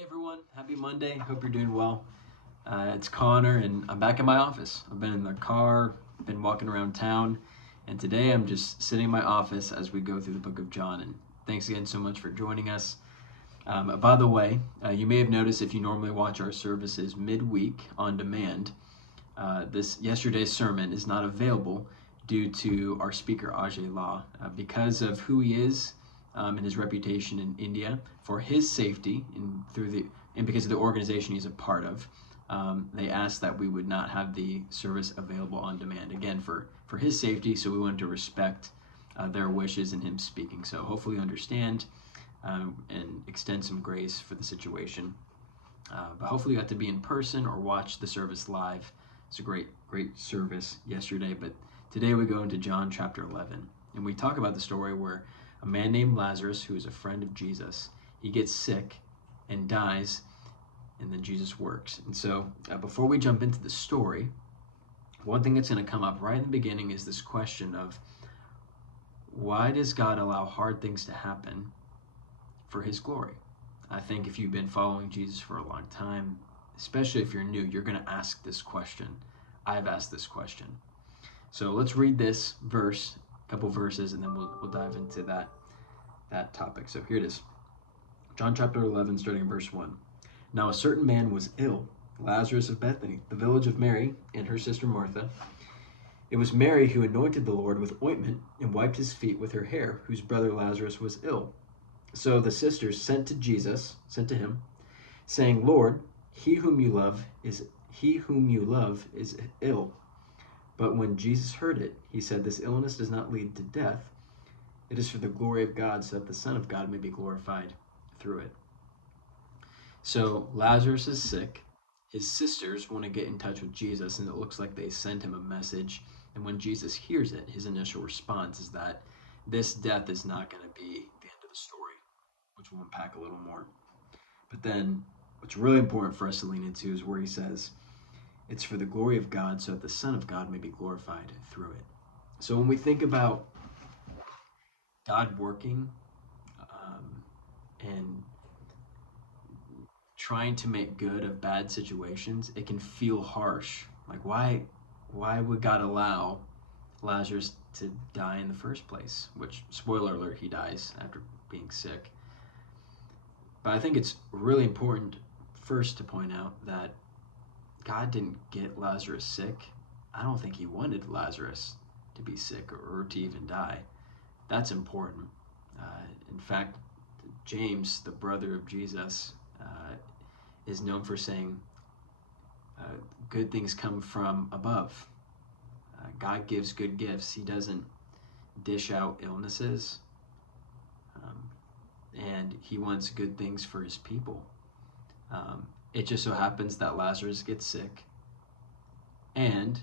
Hey everyone, happy Monday. Hope you're doing well. It's Connor, and I'm back in my office. I've been in the car, been walking around town, and today I'm just sitting in my office as we go through the book of John. And thanks again so much for joining us. By the way, you may have noticed if you normally watch our services midweek on demand, this yesterday's sermon is not available due to our speaker Ajay Law because of who he is and his reputation in India. For his safety and because of the organization he's a part of, they asked that we would not have the service available on demand again for his safety. So we wanted to respect their wishes and him speaking. So hopefully you understand and extend some grace for the situation. But hopefully you got to be in person or watch the service live. It's a great service yesterday. But today we go into John chapter 11, and we talk about the story where a man named Lazarus, who is a friend of Jesus, he gets sick and dies, and then Jesus works. And so before we jump into the story, one thing that's going to come up right in the beginning is this question of, why does God allow hard things to happen for his glory? I think if you've been following Jesus for a long time, especially if you're new, you're going to ask this question. I've asked this question. So let's read this verse, a couple verses, and then we'll dive into that topic. So here it is. John chapter 11, starting in verse 1. Now a certain man was ill, Lazarus of Bethany, the village of Mary and her sister Martha. It was Mary who anointed the Lord with ointment and wiped his feet with her hair, whose brother Lazarus was ill. So the sisters sent to him, saying, Lord, he whom you love is ill. But when Jesus heard it, he said, this illness does not lead to death. It is for the glory of God, so that the Son of God may be glorified through it. So Lazarus is sick. His sisters want to get in touch with Jesus, and it looks like they send him a message. And when Jesus hears it, his initial response is that this death is not going to be the end of the story, which we'll unpack a little more. But then what's really important for us to lean into is where he says, it's for the glory of God, so that the Son of God may be glorified through it. So when we think about God working and trying to make good of bad situations, it can feel harsh. Like, why would God allow Lazarus to die in the first place? Which, spoiler alert, he dies after being sick. But I think it's really important first to point out that God didn't get Lazarus sick. I don't think he wanted Lazarus to be sick or to even die. That's important. In fact, James, the brother of Jesus, is known for saying good things come from above. God gives good gifts. He doesn't dish out illnesses. And he wants good things for his people. It just so happens that Lazarus gets sick, and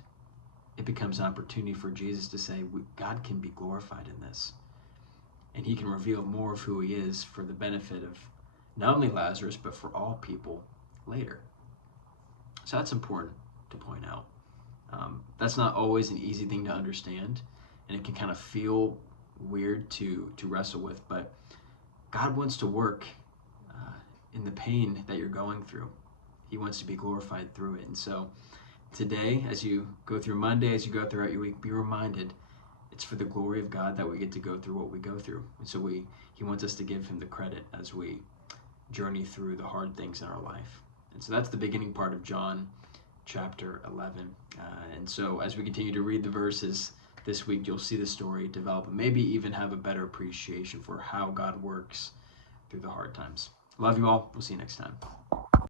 it becomes an opportunity for Jesus to say, God can be glorified in this. And he can reveal more of who he is for the benefit of not only Lazarus, but for all people later. So that's important to point out. That's not always an easy thing to understand, and it can kind of feel weird to wrestle with, but God wants to work in the pain that you're going through. He wants to be glorified through it. And so today, as you go through Monday, as you go throughout your week, be reminded it's for the glory of God that we get to go through what we go through. And so he wants us to give him the credit as we journey through the hard things in our life. And so that's the beginning part of John chapter 11. And so as we continue to read the verses this week, you'll see the story develop and maybe even have a better appreciation for how God works through the hard times. Love you all. We'll see you next time.